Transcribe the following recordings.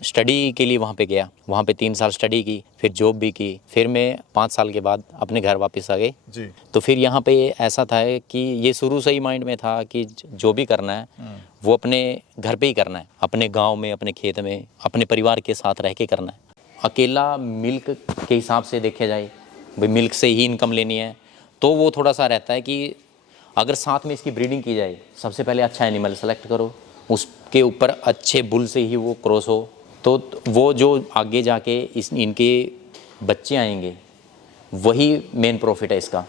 Study के लिए वहाँ पे गया, वहाँ पे 3 साल स्टडी की, फिर जॉब भी की, फिर मैं 5 साल के बाद अपने घर वापस आ गए जी। तो फिर यहाँ पे ऐसा था कि ये शुरू से ही माइंड में था कि जो भी करना है वो अपने घर पे ही करना है, अपने गांव में, अपने खेत में, अपने परिवार के साथ रह के करना है। अकेला मिल्क के हिसाब से देखे जाए, भाई मिल्क से ही इनकम लेनी है, तो वो थोड़ा सा रहता है कि अगर साथ में इसकी ब्रीडिंग की जाए, सबसे पहले अच्छा एनिमल सेलेक्ट करो, उसके ऊपर अच्छे बुल से ही वो क्रॉस हो, तो वो जो आगे जाके इनके बच्चे आएंगे, वही मेन प्रॉफिट है इसका।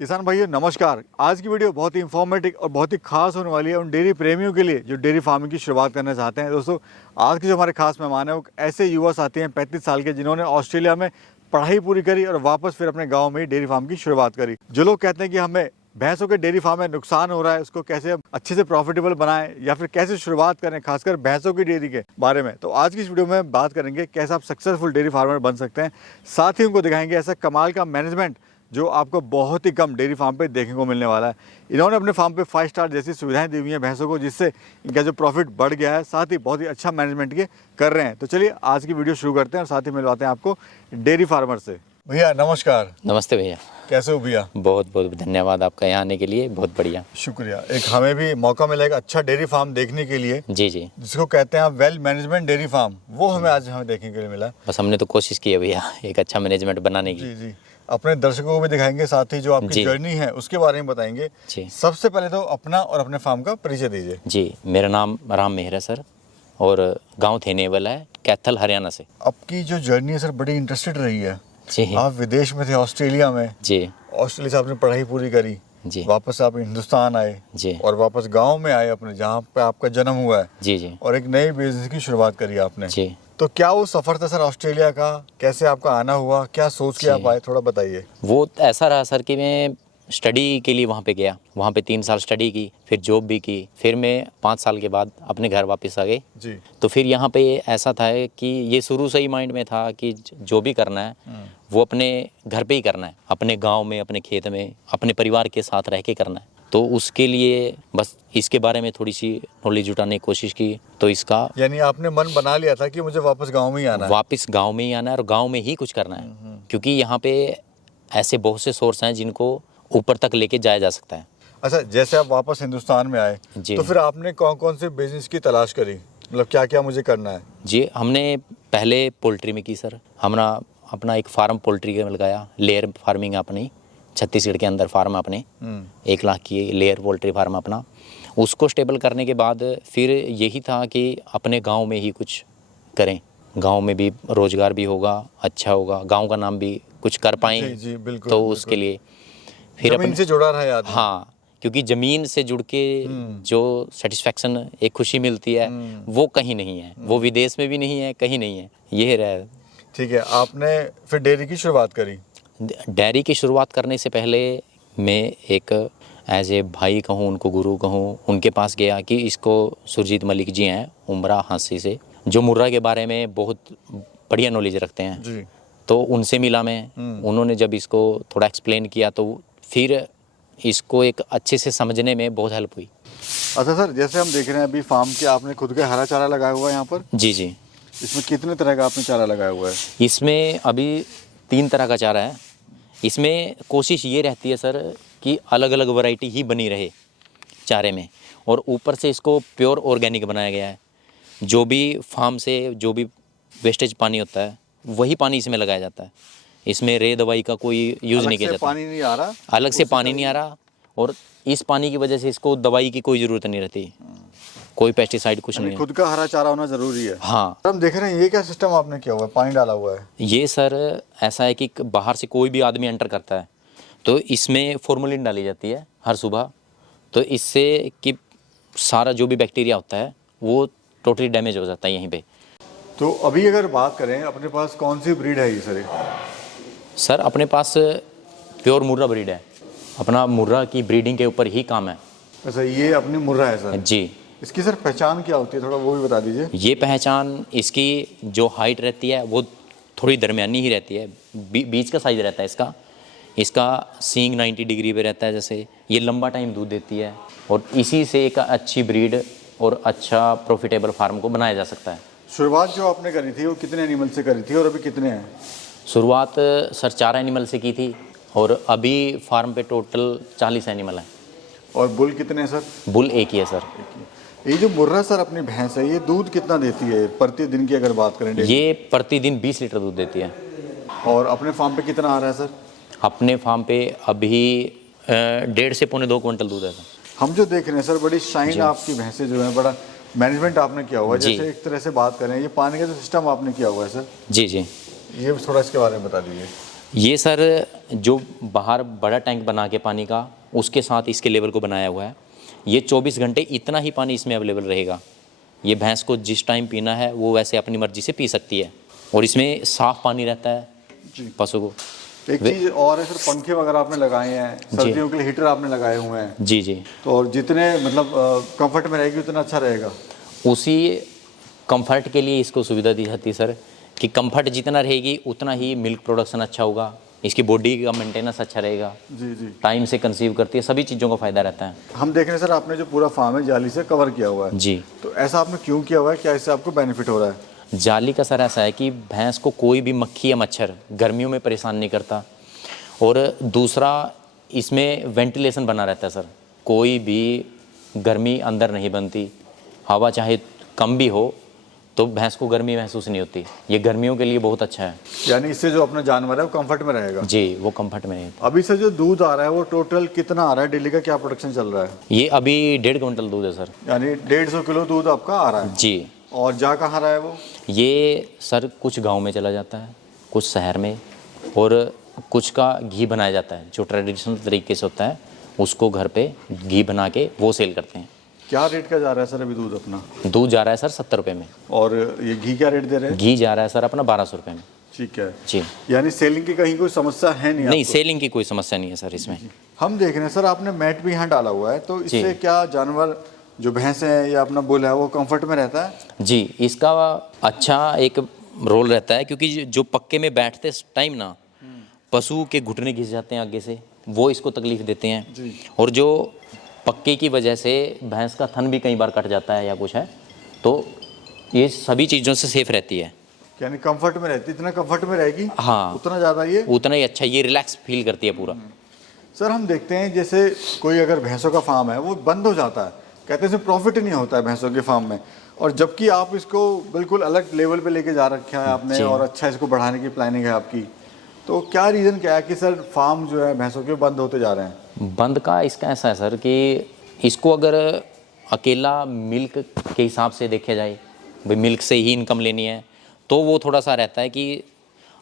किसान भाइयों नमस्कार। आज की वीडियो बहुत ही इंफॉर्मेटिव और बहुत ही खास होने वाली है उन डेयरी प्रेमियों के लिए जो डेयरी फार्मिंग की शुरुआत करना चाहते हैं। दोस्तों, आज के जो हमारे खास मेहमान हैं वो ऐसे युवा साथी हैं 35 साल के, जिन्होंने ऑस्ट्रेलिया में पढ़ाई पूरी करी और वापस फिर अपने गाँव में ही डेयरी फार्म की शुरुआत करी। जो लोग कहते हैं कि हमें भैंसों के डेयरी फार्म में नुकसान हो रहा है, उसको कैसे अच्छे से प्रॉफिटेबल बनाएं या फिर कैसे शुरुआत करें, खासकर भैंसों की डेयरी के बारे में, तो आज की इस वीडियो में बात करेंगे कैसे आप सक्सेसफुल डेयरी फार्मर बन सकते हैं। साथ ही उनको दिखाएंगे ऐसा कमाल का मैनेजमेंट जो आपको बहुत ही कम डेयरी फार्म पे देखने को मिलने वाला है। इन्होंने अपने फार्म पे 5 स्टार जैसी सुविधाएं दी हुई हैं भैंसों को, जिससे इनका जो प्रॉफिट बढ़ गया है, साथ ही बहुत ही अच्छा मैनेजमेंट ये कर रहे हैं। तो चलिए आज की वीडियो शुरू करते हैं और साथ ही मिलवाते हैं आपको डेयरी फार्मर से। भैया नमस्कार। नमस्ते भैया। कैसे हो भैया? बहुत बहुत धन्यवाद आपका यहाँ आने के लिए, बहुत बढ़िया। शुक्रिया। एक हमें भी मौका मिला एक अच्छा डेयरी फार्म देखने के लिए, जी जी, जिसको कहते हैं वेल मैनेजमेंट डेयरी फार्म, वो हमें देखने के लिए मिला। बस हमने तो कोशिश की है भैया एक अच्छा मैनेजमेंट बनाने की। जी जी, अपने दर्शकों को भी दिखाएंगे, साथ ही जो आपकी जर्नी है उसके बारे में बताएंगे। सबसे पहले तो अपना और अपने फार्म का परिचय दीजिए। जी, मेरा नाम राम मेहर है सर, और गांव थेनेवल है, कैथल हरियाणा से। आपकी जो जर्नी है सर बड़ी इंटरेस्टेड रही है। जी, आप विदेश में थे, ऑस्ट्रेलिया में। जी, ऑस्ट्रेलिया से आपने पढ़ाई पूरी करी जी, वापस आप हिंदुस्तान आए जी, और वापस गांव में आए अपने, जहाँ पे आपका जन्म हुआ है। जी, जी, और एक नए बिजनेस की शुरुआत करी आपने। जी। तो क्या वो सफर था सर ऑस्ट्रेलिया का? कैसे आपका आना हुआ, क्या सोच के आप आए, थोड़ा बताइए। वो ऐसा रहा सर कि मैं स्टडी के लिए वहाँ पे गया, वहाँ पे 3 साल स्टडी की, फिर जॉब भी की, फिर मैं 5 साल के बाद अपने घर वापस आ गए। जी। तो फिर यहाँ पे ऐसा था कि ये शुरू से ही माइंड में था कि जो भी करना है वो अपने घर पे ही करना है, अपने गांव में, अपने खेत में, अपने परिवार के साथ रह के करना है। तो उसके लिए बस इसके बारे में थोड़ी सी नॉलेज जुटाने की कोशिश की। तो इसका यानी आपने मन बना लिया था कि मुझे वापस गांव में ही आना है। वापस गांव में ही आना है और गांव में ही कुछ करना है, क्योंकि यहाँ पे ऐसे बहुत से सोर्स हैं जिनको ऊपर तक लेके जाया जा सकता है। अच्छा, जैसे आप वापस हिंदुस्तान में आए तो फिर आपने कौन कौन से बिजनेस की तलाश करी, मतलब क्या क्या मुझे करना है? जी, हमने पहले पोल्ट्री में की सर। हमने अपना एक फार्म पोल्ट्री का लगाया, लेयर फार्मिंग अपनी, छत्तीसगढ़ के अंदर फार्म अपने 1 लाख की लेयर पोल्ट्री फार्म अपना। उसको स्टेबल करने के बाद फिर यही था कि अपने गांव में ही कुछ करें, गांव में भी रोजगार भी होगा, अच्छा होगा, गांव का नाम भी कुछ कर पाएँ। जी जी, बिल्कुल, तो बिल्कुल। उसके लिए फिर जमीन से जुड़ा रहा याद। हाँ, क्योंकि ज़मीन से जुड़ के जो सेटिस्फैक्शन, एक खुशी मिलती है, वो कहीं नहीं है, वो विदेश में भी नहीं है, कहीं नहीं है, ये रहा। ठीक है, आपने फिर डेयरी की शुरुआत करी। डेयरी की शुरुआत करने से पहले मैं एक एज ए भाई कहूँ, उनको गुरु कहूँ, उनके पास गया कि इसको सुरजीत मलिक जी हैं उमरा हांसी से, जो मुर्रा के बारे में बहुत बढ़िया नॉलेज रखते हैं जी। तो उनसे मिला मैं। उन्होंने जब इसको थोड़ा एक्सप्लेन किया तो फिर इसको एक अच्छे से समझने में बहुत हेल्प हुई। अच्छा सर, जैसे हम देख रहे हैं अभी फार्म के आपने खुद का हरा चारा लगाया हुआ है यहाँ पर। जी जी, इसमें कितने तरह का आपने चारा लगाया हुआ है? इसमें अभी 3 तरह का चारा है। इसमें कोशिश ये रहती है सर कि अलग अलग वैरायटी ही बनी रहे चारे में, और ऊपर से इसको प्योर ऑर्गेनिक बनाया गया है। जो भी फार्म से जो भी वेस्टेज पानी होता है वही पानी इसमें लगाया जाता है। इसमें रे दवाई का कोई यूज़ नहीं किया जाता, पानी नहीं आ रहा, अलग से पानी नहीं आ रहा, और इस पानी की वजह से इसको दवाई की कोई ज़रूरत नहीं रहती, कोई पेस्टिसाइड कुछ नहीं है। खुद का हरा चारा होना जरूरी है। हाँ, हम देख रहे हैं ये क्या सिस्टम आपने किया हुआ है, पानी डाला हुआ है? ये सर ऐसा है कि बाहर से कोई भी आदमी एंटर करता है तो इसमें फॉर्मेलिन डाली जाती है हर सुबह, तो इससे कि सारा जो भी बैक्टीरिया होता है वो टोटली डैमेज हो जाता है यहीं पे। तो अभी अगर बात करें अपने पास कौन सी ब्रीड है ये सर अपने पास प्योर मुर्रा ब्रीड है, अपना मुर्रा की ब्रीडिंग के ऊपर ही काम है। अच्छा, ये अपनी मुर्रा है सर? जी। इसकी सर पहचान क्या होती है, थोड़ा वो भी बता दीजिए। ये पहचान इसकी जो हाइट रहती है वो थोड़ी दरमियानी ही रहती है, बीच का साइज रहता है इसका। इसका सींग 90 डिग्री पे रहता है, जैसे ये लंबा टाइम दूध देती है, और इसी से एक अच्छी ब्रीड और अच्छा प्रॉफिटेबल फार्म को बनाया जा सकता है। शुरुआत जो आपने करी थी वो कितने एनिमल से करी थी और अभी कितने हैं? शुरुआत सर 4 एनिमल से की थी और अभी फार्म पे टोटल 40 एनिमल हैं। और बुल कितने हैं सर? बुल एक ही है सर। ये जो मुर्रा सर अपनी भैंस है, ये दूध कितना देती है प्रतिदिन की अगर बात करें? ये प्रतिदिन 20 लीटर दूध देती है। और अपने फार्म पे कितना आ रहा है सर? अपने फार्म पे अभी 1.5 से पौने 2 क्विंटल दूध है सर। हम जो देख रहे हैं सर, बड़ी शाइन आपकी भैंसें जो है, बड़ा मैनेजमेंट आपने किया हुआ है। जी। जैसे एक तरह से बात करें, ये पानी का जो सिस्टम आपने किया हुआ है सर, जी जी। ये थोड़ा इसके बारे में बता दीजिए। ये सर जो बाहर बड़ा टैंक बना के पानी का, उसके साथ इसके लेवल को बनाया हुआ है। ये 24 घंटे इतना ही पानी इसमें अवेलेबल रहेगा। ये भैंस को जिस टाइम पीना है वो वैसे अपनी मर्जी से पी सकती है और इसमें साफ़ पानी रहता है जी। पशु को। एक चीज़ और है सर, पंखे वगैरह आपने लगाए हैं, सर्दियों के लिए हीटर आपने लगाए हुए हैं। जी जी। तो और जितने मतलब कंफर्ट में रहेगी उतना अच्छा रहेगा। उसी कंफर्ट के लिए इसको सुविधा दी जाती है सर कि कंफर्ट जितना रहेगी उतना ही मिल्क प्रोडक्शन अच्छा होगा, इसकी बॉडी का मेंटेनेंस अच्छा रहेगा, जी जी। टाइम से कंसीव करती है, सभी चीज़ों का फ़ायदा रहता है। हम देख रहे हैं सर, आपने जो पूरा फार्म है जाली से कवर किया हुआ है। जी। तो ऐसा आपने क्यों किया हुआ है? क्या इससे आपको बेनिफिट हो रहा है? जाली का सर ऐसा है कि भैंस को कोई भी मक्खी या मच्छर गर्मियों में परेशान नहीं करता और दूसरा इसमें वेंटिलेशन बना रहता है सर। कोई भी गर्मी अंदर नहीं बनती, हवा चाहे कम भी हो तो भैंस को गर्मी महसूस नहीं होती। ये गर्मियों के लिए बहुत अच्छा है। यानी इससे जो अपना जानवर है वो कंफर्ट में रहेगा। जी, वो कंफर्ट में है। अभी से जो दूध आ रहा है वो टोटल कितना आ रहा है? डेली का क्या प्रोडक्शन चल रहा है? ये अभी 1.5 क्विंटल दूध है सर। यानी 150 किलो दूध आपका आ रहा है। जी। और जा कहाँ रहा है वो? ये सर कुछ गांव में चला जाता है, कुछ शहर में, और कुछ का घी बनाया जाता है जो ट्रेडिशनल तरीके से होता है, उसको घर पे घी बना के वो सेल करते हैं। क्या रेट का जा रहा है सर अभी दूध अपना? दूध जा रहा है सर 70 रुपये में। और ये घी क्या रेट दे रहे हैं? घी जा रहा है सर अपना 1200 रुपये में। ठीक है जी। यानी सेलिंग की कहीं कोई समस्या है नहीं? नहीं, आपको? सेलिंग की कोई समस्या नहीं है सर इसमें। हम देख रहे हैं सर, आपने मैट भी यहाँ डाला हुआ है, तो इससे क्या जानवर जो भैंस है या अपना बुल है वो कंफर्ट में रहता है? जी, इसका अच्छा एक रोल रहता है क्योंकि जो पक्के में बैठते टाइम ना पशु के घुटने घिस जाते हैं आगे से, वो इसको तकलीफ देते हैं। जी। और जो पक्के की वजह से भैंस का थन भी कई बार कट जाता है या कुछ है, तो ये सभी चीज़ों से सेफ रहती है। यानी कंफर्ट में रहती, इतना कंफर्ट में रहेगी हाँ, उतना ज़्यादा ये उतना ही अच्छा, ये रिलैक्स फील करती है पूरा। सर हम देखते हैं जैसे कोई अगर भैंसों का फार्म है वो बंद हो जाता है, कहते हैं इसमें प्रॉफिट नहीं होता है भैंसों के फार्म में, और जबकि आप इसको बिल्कुल अलग लेवल पे लेके जा रखा है आपने और अच्छा इसको बढ़ाने की प्लानिंग है आपकी, तो क्या रीज़न क्या है कि सर फार्म जो है भैंसों के बंद होते जा रहे हैं? बंद का इसका ऐसा है सर कि इसको अगर अकेला मिल्क के हिसाब से देखा जाए, भाई मिल्क से ही इनकम लेनी है, तो वो थोड़ा सा रहता है कि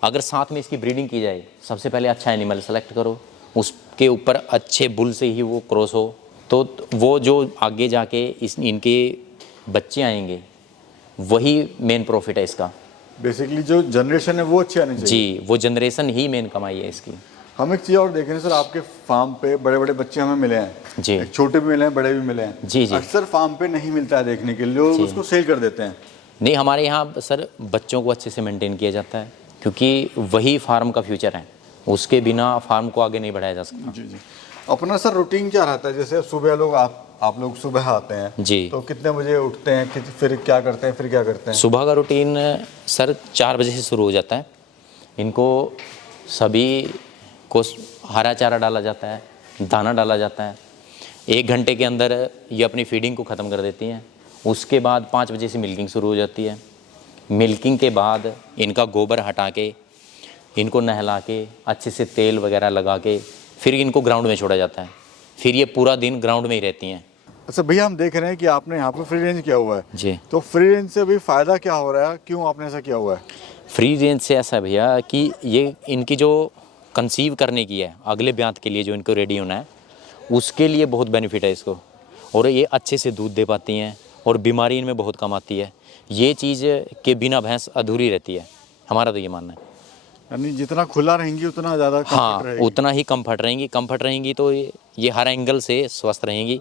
अगर साथ में इसकी ब्रीडिंग की जाए, सबसे पहले अच्छा एनिमल सेलेक्ट करो, उसके ऊपर अच्छे बुल से ही वो क्रॉस हो, तो वो जो आगे जाके इनके बच्चे आएंगे वही मेन प्रॉफिट है इसका। बेसिकली जो जनरेशन है वो अच्छी आनी चाहिए। जी, वो जनरेशन ही मेन कमाई है इसकी। हम एक चीज़ और देख रहे हैं सर, आपके फार्म पे बड़े बड़े बच्चे हमें मिले हैं। जी। एक छोटे भी मिले हैं, बड़े भी मिले हैं। जी जी। अक्सर फार्म पे नहीं मिलता है देखने के लिए, लोग उसको सेल कर देते हैं। नहीं, हमारे यहाँ सर बच्चों को अच्छे से मेंटेन किया जाता है क्योंकि वही फार्म का फ्यूचर है, उसके बिना फार्म को आगे नहीं बढ़ाया जा सकता। जी जी। अपना सर रूटीन क्या रहता है? जैसे सुबह लोग आप लोग सुबह आते हैं जी। तो कितने बजे उठते हैं, फिर क्या करते हैं, फिर क्या करते हैं? सुबह का रूटीन सर 4 बजे से शुरू हो जाता है। इनको सभी को हरा चारा डाला जाता है, दाना डाला जाता है। 1 घंटे के अंदर ये अपनी फीडिंग को ख़त्म कर देती हैं। उसके बाद 5 बजे से मिल्किंग शुरू हो जाती है। मिल्किंग के बाद इनका गोबर हटा के, इनको नहला के, अच्छे से तेल वगैरह लगा के फिर इनको ग्राउंड में छोड़ा जाता है। फिर ये पूरा दिन ग्राउंड में ही रहती हैं। अच्छा भैया, हम देख रहे हैं कि आपने यहाँ पे फ्री रेंज किया हुआ है। जी। तो फ्री रेंज से भी फ़ायदा क्या हो रहा है? क्यों आपने ऐसा किया हुआ है? फ्री रेंज से ऐसा भैया कि ये इनकी जो कंसीव करने की है, अगले ब्यात के लिए जो इनको रेडी होना है, उसके लिए बहुत बेनिफिट है इसको, और ये अच्छे से दूध दे पाती हैं और बीमारी इनमें बहुत कम आती है। ये चीज़ के बिना भैंस अधूरी रहती है, हमारा तो ये मानना है। यानी जितना खुला रहेंगी उतना ज़्यादा हाँ, रहेगी। उतना ही कंफर्ट रहेंगी तो ये हर एंगल से स्वस्थ रहेंगी,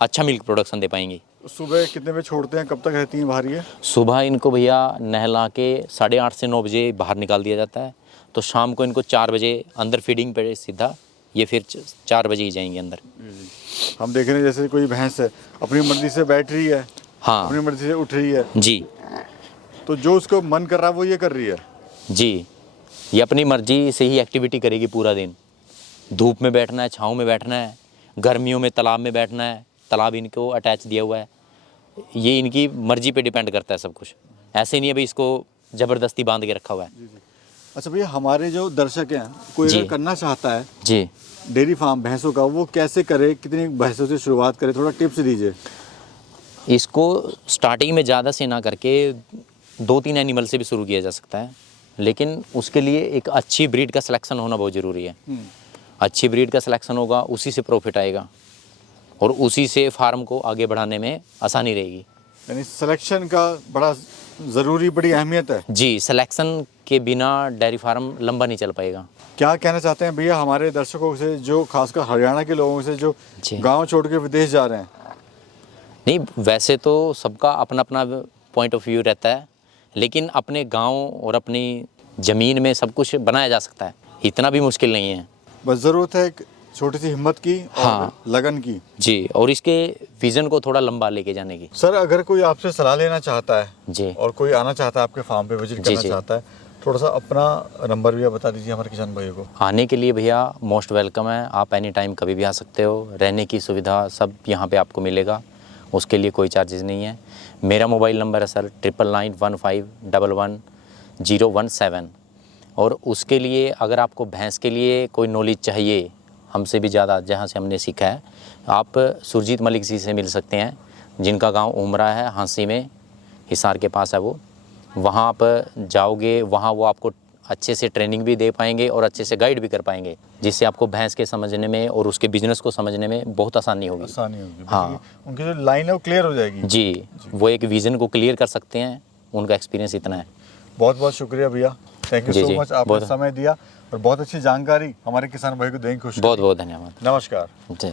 अच्छा मिल्क प्रोडक्शन दे पाएंगी। सुबह कितने बजे छोड़ते हैं, कब तक रहती हैं बाहर ये? सुबह इनको भैया नहला के 8:30 से 9 बजे बाहर निकाल दिया जाता है, तो शाम को इनको 4 बजे अंदर फीडिंग पे सीधा ये फिर 4 बजे ही जाएंगे अंदर। हम देख रहे हैं जैसे कोई भैंस है अपनी मर्जी से बैठ रही है, हाँ अपनी मर्जी से उठ रही है, जी। तो जो उसको मन कर रहा है वो ये कर रही है। जी, ये अपनी मर्जी से ही एक्टिविटी करेगी पूरा दिन। धूप में बैठना है, छाँव में बैठना है, गर्मियों में तालाब में बैठना है, तालाब इनको अटैच दिया हुआ है। ये इनकी मर्जी पे डिपेंड करता है सब कुछ, ऐसे नहीं है भाई इसको ज़बरदस्ती बांध के रखा हुआ है। अच्छा भैया, हमारे जो दर्शक हैं, कोई जी। अगर करना चाहता है जी, डेयरी फार्म भैंसों का, वो कैसे करे, कितनी भैंसों से शुरुआत करे, थोड़ा टिप्स दीजिए। इसको स्टार्टिंग में ज़्यादा से ना करके 2-3 एनिमल से भी शुरू किया जा सकता है, लेकिन उसके लिए एक अच्छी ब्रीड का सिलेक्शन होना बहुत ज़रूरी है। अच्छी ब्रीड का सिलेक्शन होगा, उसी से प्रॉफिट आएगा और उसी से फार्म को आगे बढ़ाने में आसानी रहेगी। यानी सिलेक्शन का बड़ा ज़रूरी, बड़ी अहमियत है। जी, सिलेक्शन के बिना डेयरी फार्म लंबा नहीं चल पाएगा। क्या कहना चाहते हैं भैया हमारे दर्शकों से, जो खासकर हरियाणा के लोगों से, जो जी। गांव छोड़ के विदेश जा रहे हैं? नहीं, वैसे तो सबका अपना अपना पॉइंट ऑफ व्यू रहता है, लेकिन अपने गांव और अपनी ज़मीन में सब कुछ बनाया जा सकता है, इतना भी मुश्किल नहीं है। बस ज़रूरत है एक छोटी सी हिम्मत की और हाँ। लगन की। जी, और इसके विज़न को थोड़ा लंबा लेके जाने की। सर, अगर कोई आपसे सलाह लेना चाहता है जी और कोई आना चाहता है आपके फार्म पे विजिट जी, करना जी। चाहता है, थोड़ा सा अपना नंबर भी आप बता दीजिए हमारे किसान भाइयों को। आने के लिए भैया मोस्ट वेलकम है, आप एनी टाइम कभी भी आ सकते हो। रहने की सुविधा सब यहाँ पे आपको मिलेगा, उसके लिए कोई चार्जेस नहीं है। मेरा मोबाइल नंबर है सर 9991511017। और उसके लिए अगर आपको भैंस के लिए कोई नॉलेज चाहिए हमसे भी ज़्यादा, जहाँ से हमने सीखा है, आप सुरजीत मलिक जी से मिल सकते हैं, जिनका गांव उमरा है, हाँसी में, हिसार के पास है वो। वहाँ आप जाओगे, वहाँ वो आपको अच्छे से ट्रेनिंग भी दे पाएंगे और अच्छे से गाइड भी कर पाएंगे, जिससे आपको भैंस के समझने में और उसके बिजनेस को समझने में बहुत आसानी होगी। आसानी होगी। हाँ। उनकी जो लाइन है वो क्लियर हो जाएगी। जी, वो एक विज़न को क्लियर कर सकते हैं, उनका एक्सपीरियंस इतना है। बहुत बहुत शुक्रिया भैया, thank you ji, so ji, much, आपने बहुत- समय दिया और बहुत अच्छी जानकारी हमारे किसान भाई को देंगे। खुश। बहुत बहुत धन्यवाद। नमस्कार। जी।